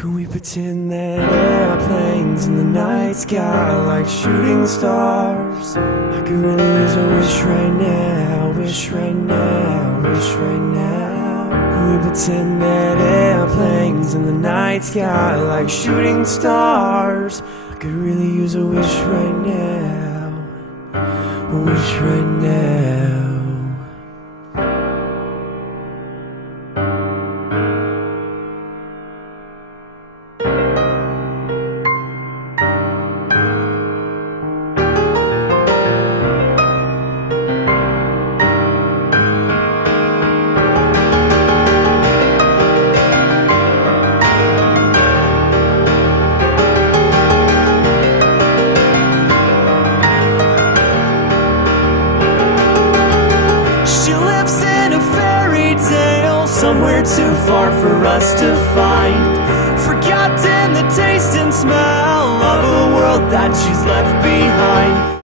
Can we pretend that airplanes in the night sky are like shooting stars? I could really use a wish right now, wish right now, wish right now. Can we pretend that airplanes in the night sky are like shooting stars? I could really use a wish right now, a wish right now. Somewhere too far for us to find, forgotten the taste and smell of a world that she's left behind.